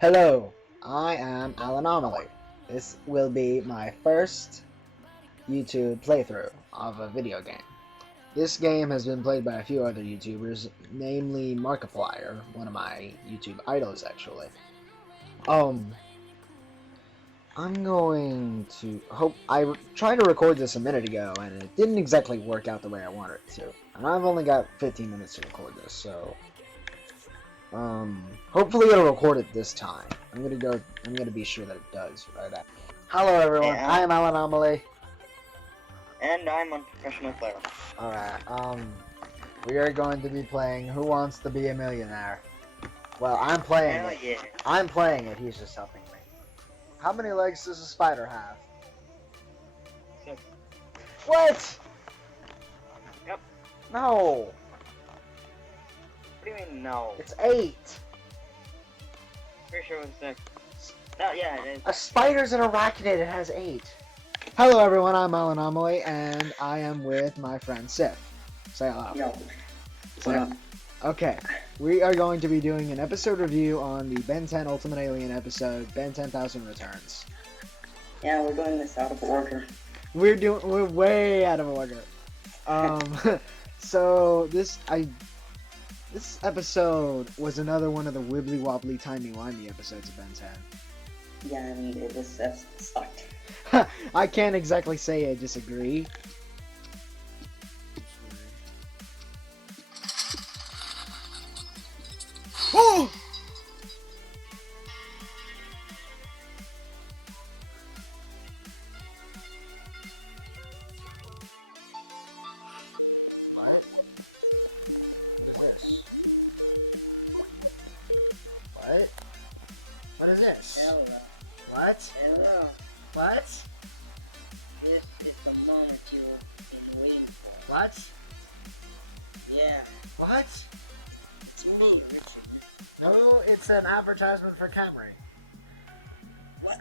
Hello, I am Alanomaly. This will be my first YouTube playthrough of a video game. This game has been played by a few other YouTubers, namely Markiplier, one of my YouTube idols actually. I'm going to I tried to record this a minute ago and it didn't exactly work out the way I wanted it to. And I've only got 15 minutes to record this, so hopefully it'll record it this time. I'm gonna be sure that it does right after. Hello everyone, Hey, I am Alanomaly. And I'm Unprofessional Player. Alright, we are going to be playing Who Wants to Be a Millionaire? Well, I'm playing Hell it. yeah. I'm playing it, he's just helping me. How many legs does a spider have? 6. What? Yep. No. What do you mean no? It's 8. Pretty sure it was 6. No, yeah, it is. A spider's an arachnid, it has 8. Hello everyone, I'm Alanomaly, and I am with my friend Sif. Say hello. Yo, what up? Okay, we are going to be doing an episode review on the Ben 10 Ultimate Alien episode, Ben 10,000 Returns. Yeah, we're doing this out of order. We're way out of order. So this episode was another one of the wibbly wobbly timey wimey episodes of Ben 10. Yeah, I mean, this sucked. I can't exactly say I disagree. Oh! What? What is this? What? What is this? Hello. What? Hello. What? This is the moment you've been waiting for. What? Yeah. What? It's me, Richie. No, it's an advertisement for Camry. What?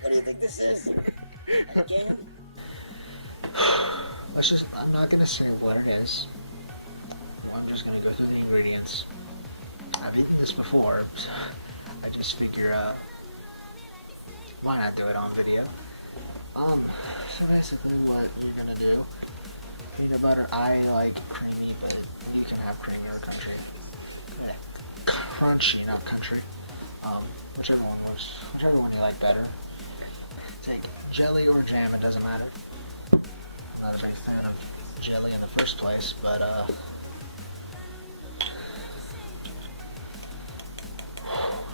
What do you think this is? A game? I'm not gonna say what it is. I'm just gonna go through the ingredients. I've eaten this before, so I just figure, why not do it on video? So basically what you're gonna do, peanut butter, I like creamy, but you can have creamy or country. Crunchy, not country. Whichever one you like better. Take jelly or jam, it doesn't matter. Not a big fan of jelly in the first place, but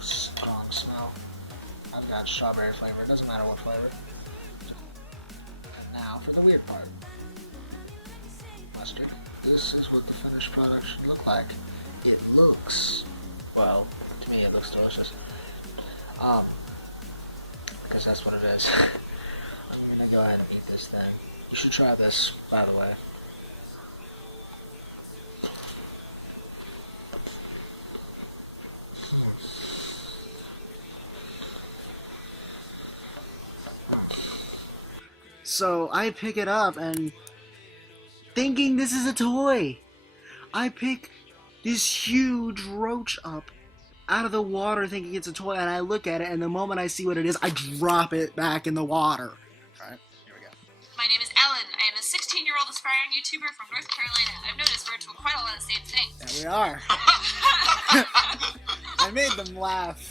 strong smell. I've got strawberry flavor, it doesn't matter what flavor. Now for the weird part. Mustard. This is what the finished product should look like. It looks, well, to me it looks delicious. Because that's what it is. I'm gonna go ahead and eat this thing. You should try this, by the way. So I pick it up and thinking this is a toy. I pick this huge roach up out of the water thinking it's a toy, and I look at it, and the moment I see what it is, I drop it back in the water. Alright, here we go. My name is Ellen. I am a 16-year-old aspiring YouTuber from North Carolina. I've noticed we're doing quite a lot of the same things. There we are. I made them laugh.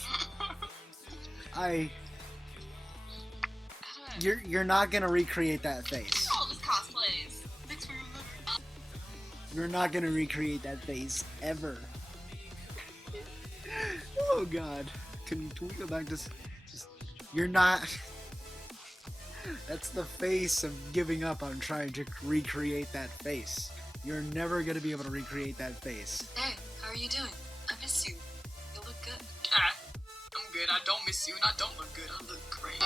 You're not gonna recreate that face. All just cosplays. Thanks for remembering. You're not gonna recreate that face ever. Oh God! Can we go back to just? You're not. That's the face of giving up on trying to recreate that face. You're never gonna be able to recreate that face. Hey, how are you doing? I miss you. You look good. I'm good. I don't miss you, and I don't look good. I look great.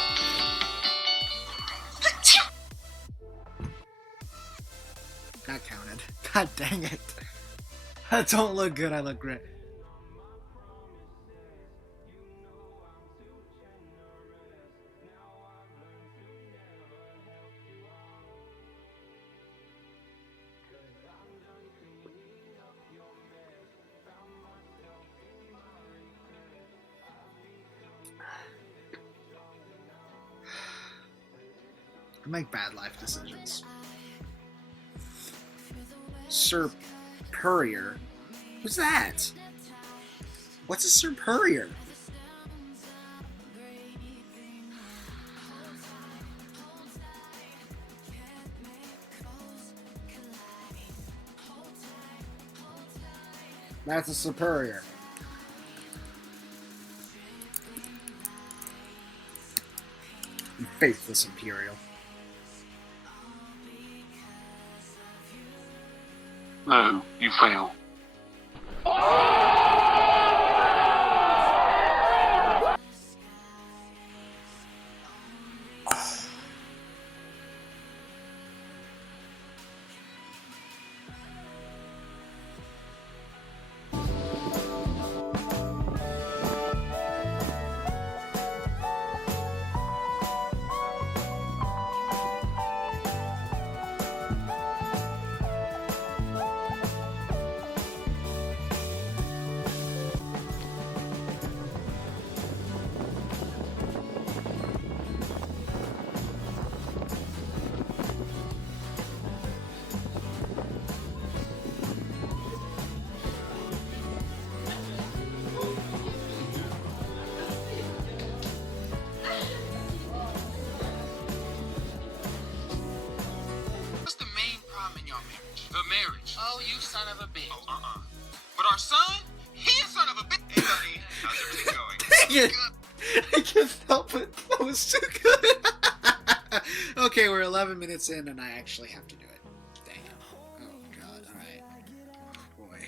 That counted. God dang it! I don't look good. I look great. I make bad life decisions. Superior? Who's that? What's a superior? That's a superior. Faithless Imperial. No, you fail. What's the main problem in your marriage? The marriage. Oh, you son of a bitch. Oh, But our son, he a son of a bitch. Hey, buddy, how's everything going? Dang it! I can't help it. That was too good. Okay, we're 11 minutes in, and I actually have to do it. Dang it. Oh god. All right. Boy.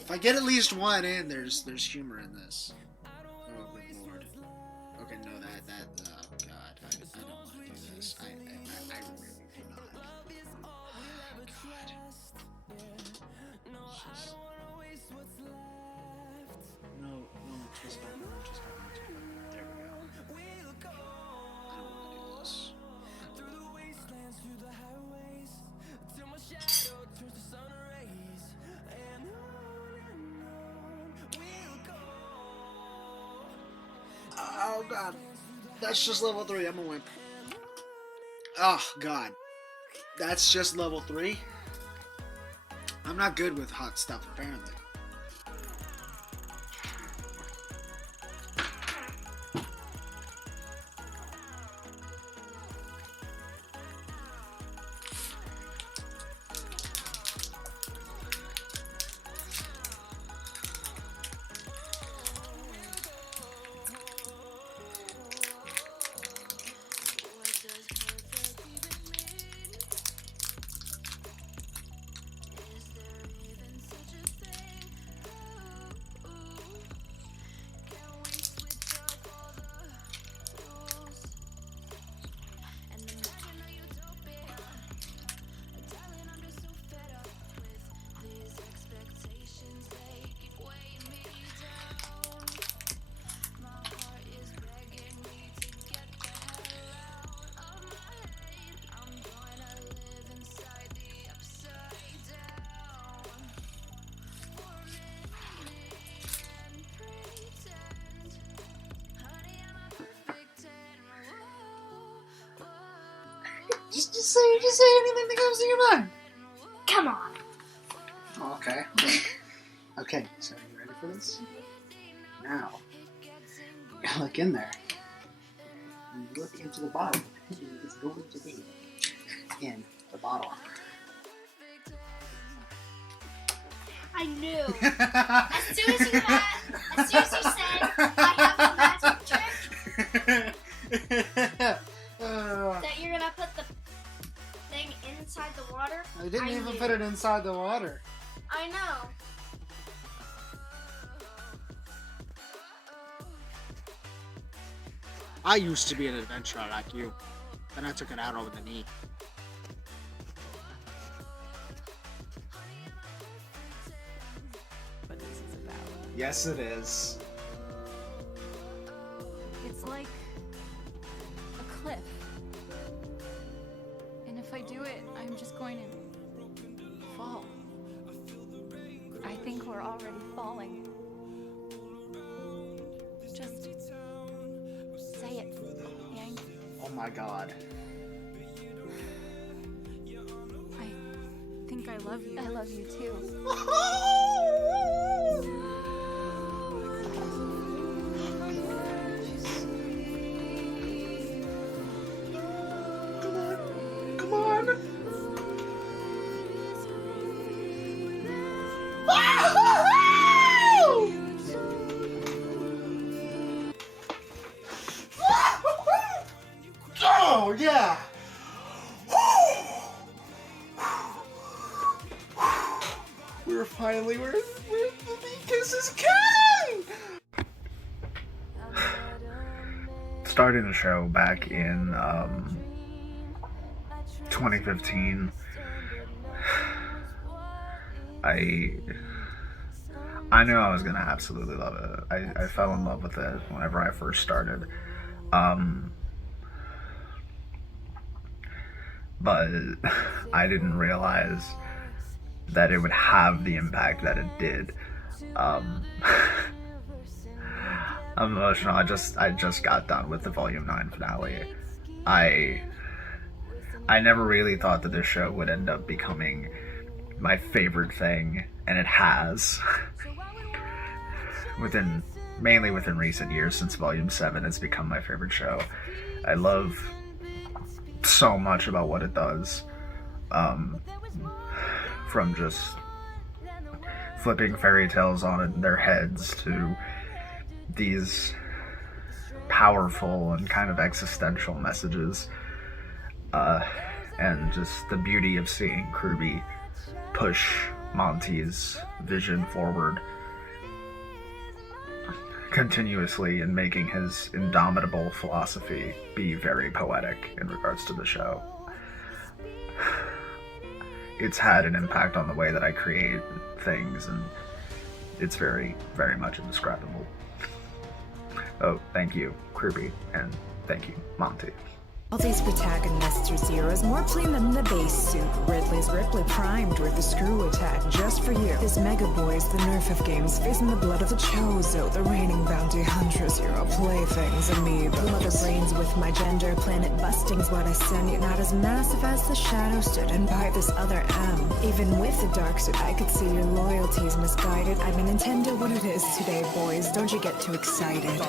If I get at least one in, there's humor in this. Oh good lord. Okay, no, oh god, I don't want to do this. I really do not. Oh god. No, twist over, twist over. There we go. I don't want to do this. Oh god. That's just level 3, I'm a wimp. Oh god. That's just level 3? I'm not good with hot stuff, apparently. Just say anything that comes to your mind. Come on. Okay. Okay, so are you ready for this? Now, you look in there. You look into the bottle. It's going to be in the bottle. I knew. As soon as you said I have a magic trick that you're gonna put the thing inside the water. I didn't even put it inside the water. I know. I used to be an adventurer like you. Then I took it out over the knee. What this is about. Yes, it is. It's like a cliff. And if I do it, I'm just going to fall. I think we're already falling. Just say it, Yang. Oh my god. I love you. I love you too. Come on. Oh, yeah. We're finally, where the kisses can! Starting the show back in 2015, I knew I was gonna absolutely love it. I fell in love with it whenever I first started. But I didn't realize that it would have the impact that it did. I'm emotional. I just got done with the Volume 9 finale. I never really thought that this show would end up becoming my favorite thing, and it has. Mainly within recent years, since Volume 7, it's become my favorite show. I love so much about what it does. From just flipping fairy tales on their heads to these powerful and kind of existential messages, and just the beauty of seeing Kirby push Monty's vision forward continuously and making his indomitable philosophy be very poetic in regards to the show. It's had an impact on the way that I create things, and it's very, very much indescribable. Oh, thank you, Kirby, and thank you, Monty. All these protagonists are zeros, more clean than the base suit. Ridley's Ripley primed with the screw attack just for you. This Mega Boy's the nerf of games, facing the blood of the Chozo, the reigning bounty hunters, hero playthings, amoebas. Mother brains with my gender, planet busting's what I send. Yet not as massive as the shadow stood, and by this other M. Even with the dark suit, I could see your loyalties misguided. I'm a Nintendo what it is today, boys. Don't you get too excited.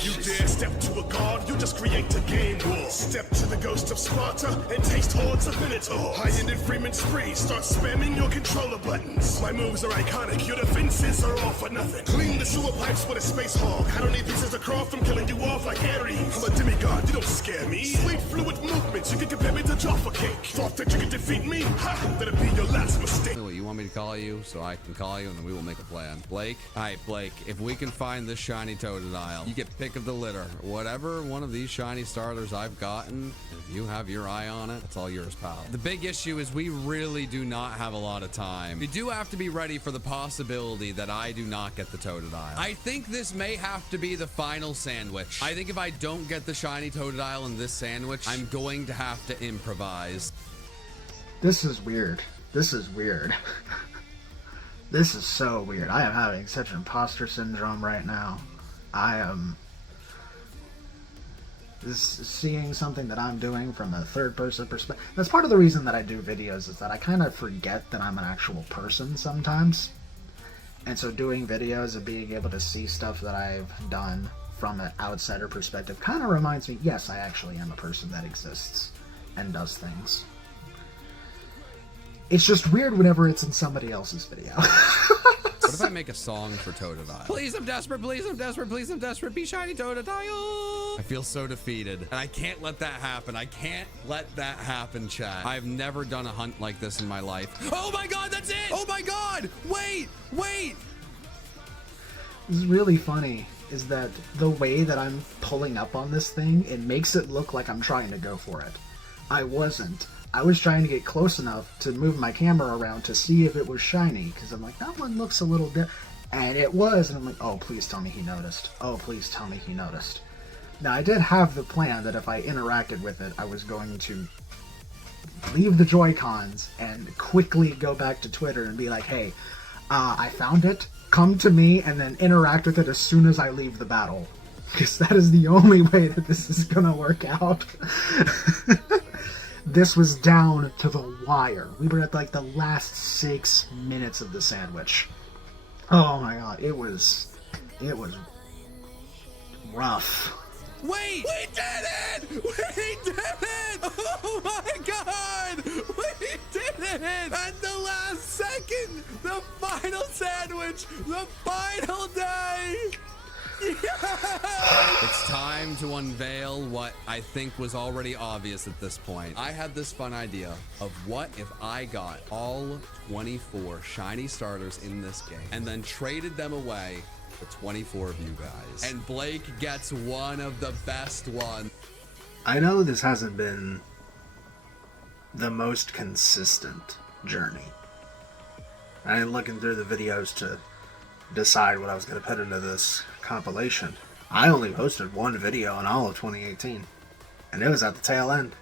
You dare step to a god, you just create a game war. Step to the ghost of Sparta and taste hordes of minotaurs. High-ended Freeman spree, start spamming your controller buttons. My moves are iconic, your defenses are all for nothing. Clean the sewer pipes with a space hog. I don't need pieces of crawl from killing you off like Ares. I'm a demigod, you don't scare me. Sweet fluid movements, you can compare me to Jaffa Cake. Thought that you could defeat me? Ha! That'll be your last mistake. You want me to call you so I can call you and then we will make a plan. Blake? Alright, Blake, if we can find this shiny Totodile, you get pick of the litter. Whatever one of these shiny starters I've gotten, if you have your eye on it, it's all yours, pal. The big issue is we really do not have a lot of time. We do have to be ready for the possibility that I do not get the Totodile. I think this may have to be the final sandwich. I think if I don't get the shiny Totodile in this sandwich, I'm going to have to improvise. This is weird. This is weird. This is so weird. I am having such imposter syndrome right now. I am seeing something that I'm doing from a third-person perspective. That's part of the reason that I do videos, is that I kind of forget that I'm an actual person sometimes. And so doing videos and being able to see stuff that I've done from an outsider perspective kind of reminds me, yes, I actually am a person that exists and does things. It's just weird whenever it's in somebody else's video. What if I make a song for Totodile? Please, I'm desperate. Please, I'm desperate. Please, I'm desperate. Be shiny Totodile. I feel so defeated. And I can't let that happen. I can't let that happen, chat. I've never done a hunt like this in my life. Oh my god, that's it! Oh my god! Wait! Wait! What's really funny is that the way that I'm pulling up on this thing, it makes it look like I'm trying to go for it. I wasn't. I was trying to get close enough to move my camera around to see if it was shiny, because I'm like, that one looks a little different. And it was, and I'm like, oh, please tell me he noticed. Oh, please tell me he noticed. Now, I did have the plan that if I interacted with it, I was going to leave the Joy-Cons and quickly go back to Twitter and be like, hey, I found it, come to me, and then interact with it as soon as I leave the battle. Because that is the only way that this is going to work out. This was down to the wire. We were at like the last 6 minutes of the sandwich. Oh my god, it was rough. Wait! We did it! We did it! Oh my god! We did it! At the last second! The final sandwich! The final day! Yes! It's time to unveil what I think was already obvious at this point. I had this fun idea of what if I got all 24 shiny starters in this game and then traded them away for 24 of you guys. And Blake gets one of the best ones. I know this hasn't been the most consistent journey. I am looking through the videos to decide what I was going to put into this compilation. I only posted one video in all of 2018, and it was at the tail end.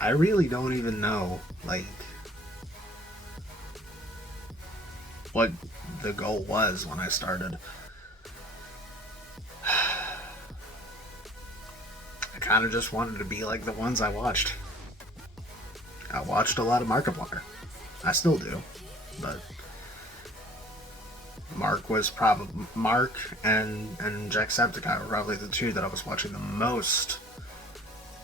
I really don't even know, like, what the goal was when I started. I kind of just wanted to be like the ones I watched. I watched a lot of Markiplier. I still do, but Mark and Jacksepticeye were probably the two that I was watching the most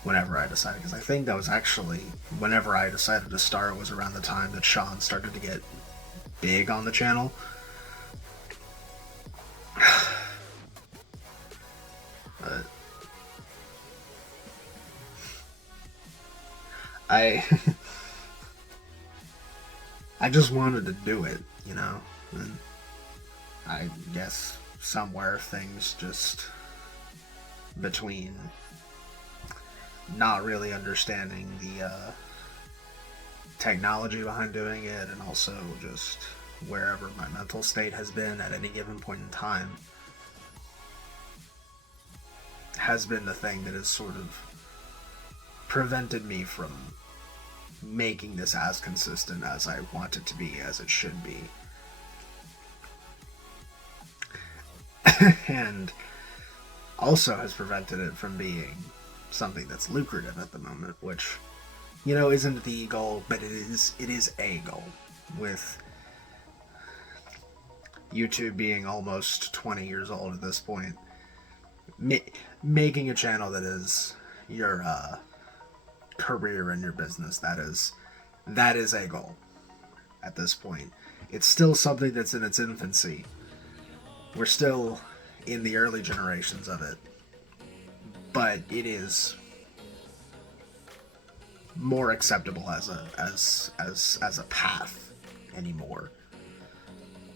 whenever I decided, because I think that was actually whenever I decided to start was around the time that Sean started to get big on the channel. But I just wanted to do it, you know, and I guess somewhere things just between not really understanding the technology behind doing it and also just wherever my mental state has been at any given point in time has been the thing that has sort of prevented me from making this as consistent as I want it to be, as it should be. And also has prevented it from being something that's lucrative at the moment, which, you know, isn't the goal, but it is a goal, with YouTube being almost 20 years old at this point. Making a channel that is your career and your business, that is a goal at this point. It's still something that's in its infancy. We're still in the early generations of it, but it is more acceptable as a path anymore,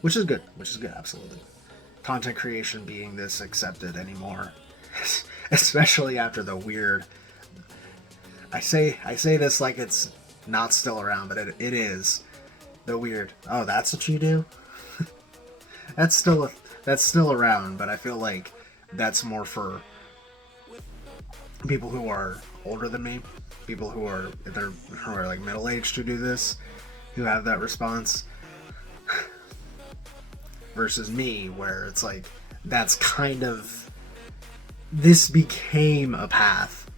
which is good, absolutely. Content creation being this accepted anymore, especially after the weird, I say this like it's not still around, but it is the weird, oh, that's what you do? that's still around, but I feel like that's more for people who are older than me, people who are like middle-aged who do this, who have that response, versus me, where it's like that's kind of, this became a path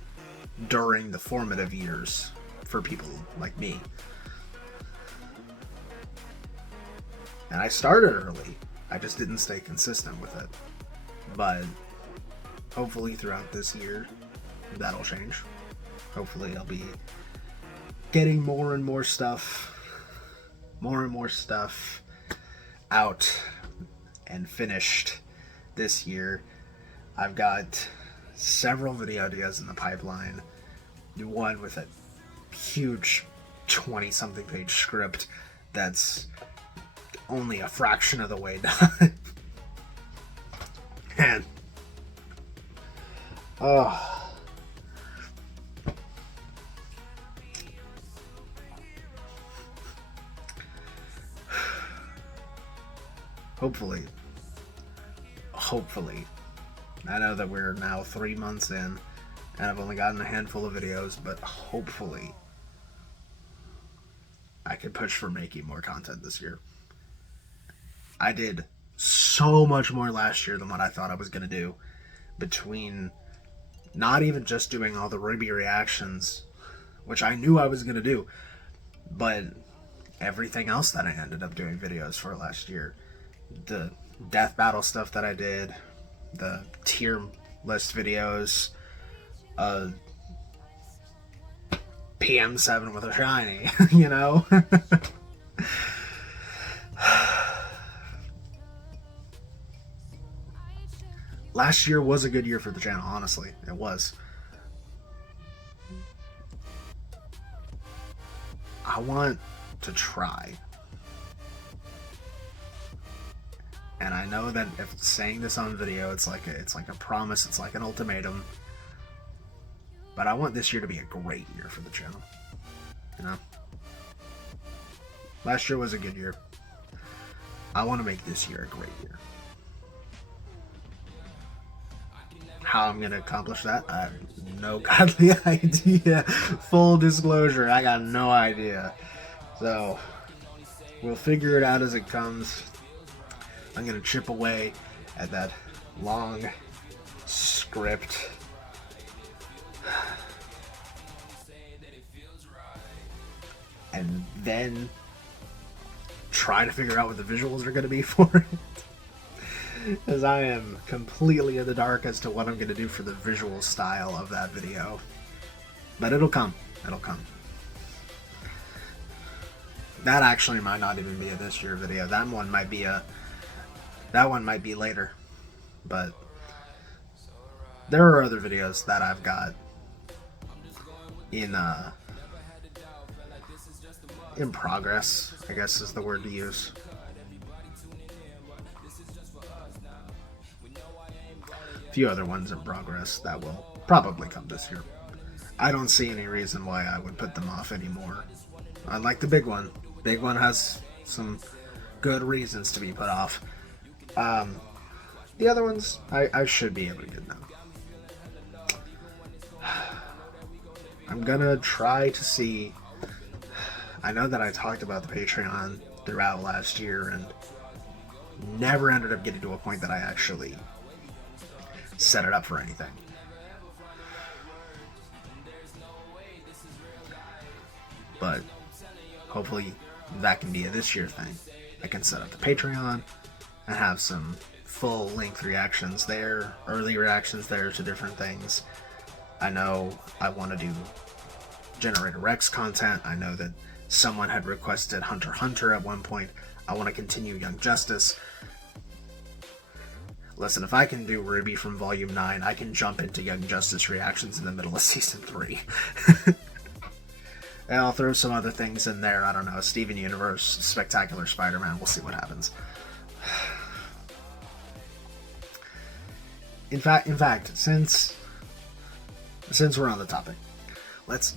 during the formative years for people like me. And I started early, I just didn't stay consistent with it. But hopefully throughout this year, that'll change. Hopefully I'll be getting more and more stuff out and finished this year. I've got several video ideas in the pipeline. One with a huge 20-something page script that's only a fraction of the way done. And hopefully, I know that we're now 3 months in, and I've only gotten a handful of videos, but hopefully I could push for making more content this year. I did so much more last year than what I thought I was going to do, between not even just doing all the Ruby reactions, which I knew I was going to do, but everything else that I ended up doing videos for last year. The death battle stuff that I did, the tier list videos, PM7 with a shiny, you know? Last year was a good year for the channel, honestly. It was. I want to try. And I know that if saying this on video, it's like a promise, it's like an ultimatum. But I want this year to be a great year for the channel. You know? Last year was a good year. I want to make this year a great year. How I'm going to accomplish that, I have no godly idea. Full disclosure, I got no idea. So, we'll figure it out as it comes. I'm going to chip away at that long script. And then try to figure out what the visuals are going to be for it. Because I am completely in the dark as to what I'm going to do for the visual style of that video. But it'll come. It'll come. That actually might not even be a this year video. That one might be later. But there are other videos that I've got in progress, I guess is the word to use. A few other ones in progress that will probably come this year. I don't see any reason why I would put them off anymore. Unlike the big one. Big one has some good reasons to be put off. The other ones, I should be able to get them. I'm gonna try to see. I know that I talked about the Patreon throughout last year and never ended up getting to a point that I actually set it up for anything. But hopefully that can be a this year thing. I can set up the Patreon and have some full length reactions there, early reactions there to different things. I know I want to do Generator Rex content. I know that someone had requested Hunter x Hunter at one point. I want to continue Young Justice. Listen, if I can do Ruby from Volume 9, I can jump into Young Justice reactions in the middle of Season 3. And I'll throw some other things in there. I don't know, Steven Universe, Spectacular Spider-Man. We'll see what happens. In fact, since we're on the topic, let's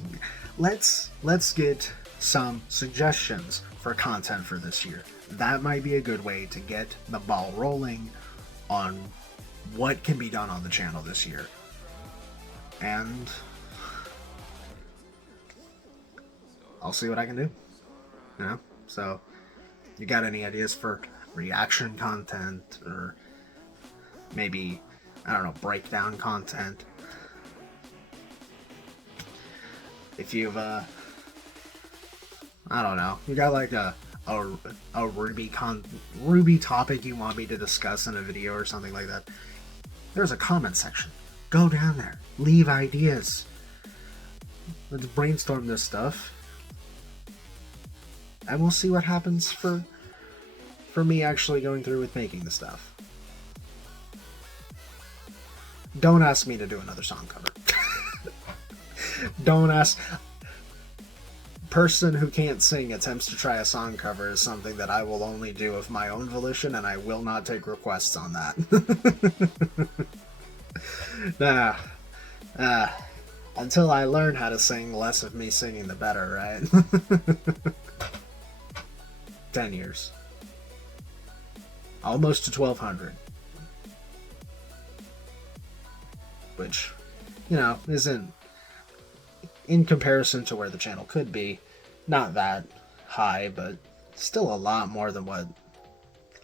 get some suggestions for content for this year. That might be a good way to get the ball rolling on what can be done on the channel this year. And I'll see what I can do. You know? So, you got any ideas for reaction content or maybe, I don't know, breakdown content? If you've I don't know, you got like a Ruby topic you want me to discuss in a video or something like that, there's a comment section. Go down there, leave ideas. Let's brainstorm this stuff, and we'll see what happens for me actually going through with making the stuff. Don't ask me to do another song cover. Don't ask. Person who can't sing attempts to try a song cover is something that I will only do of my own volition, and I will not take requests on that. Until I learn how to sing, less of me singing the better, right? 10 years. Almost to 1,200. Which, you know, isn't, in comparison to where the channel could be, not that high, but still a lot more than what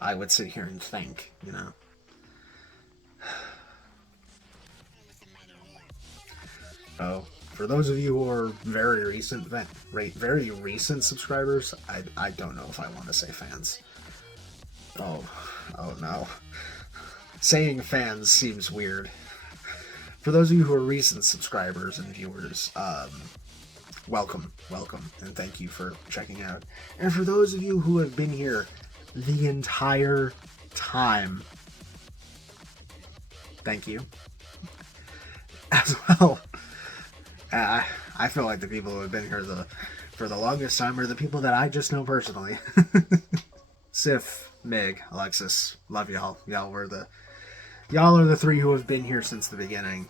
I would sit here and think, you know. Oh, for those of you who are very recent subscribers, I don't know if I want to say fans. Oh no. Saying fans seems weird. For those of you who are recent subscribers and viewers, welcome, and thank you for checking out. And for those of you who have been here the entire time, thank you. As well, I feel like the people who have been here for the longest time are the people that I just know personally. Sif, Mig, Alexis, love y'all. Y'all are the three who have been here since the beginning.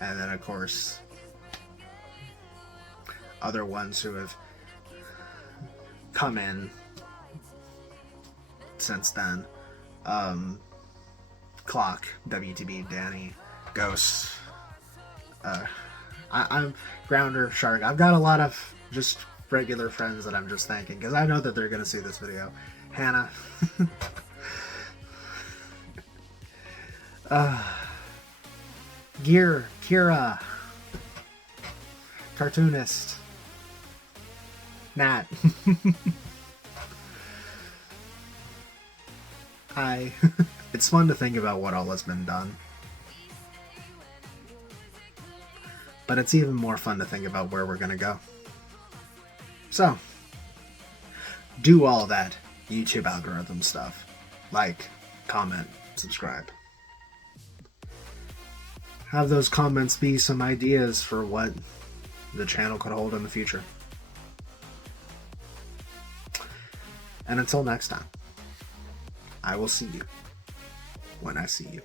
And then, of course, other ones who have come in since then. Clock, WTB, Danny, Ghost, I'm Grounder, Shark. I've got a lot of just regular friends that I'm just thanking because I know that they're going to see this video. Hannah. Gear, Kira, Cartoonist, Nat. It's fun to think about what all has been done. But it's even more fun to think about where we're going to go. So, do all that YouTube algorithm stuff. Like, comment, subscribe. Have those comments be some ideas for what the channel could hold in the future. And until next time, I will see you when I see you.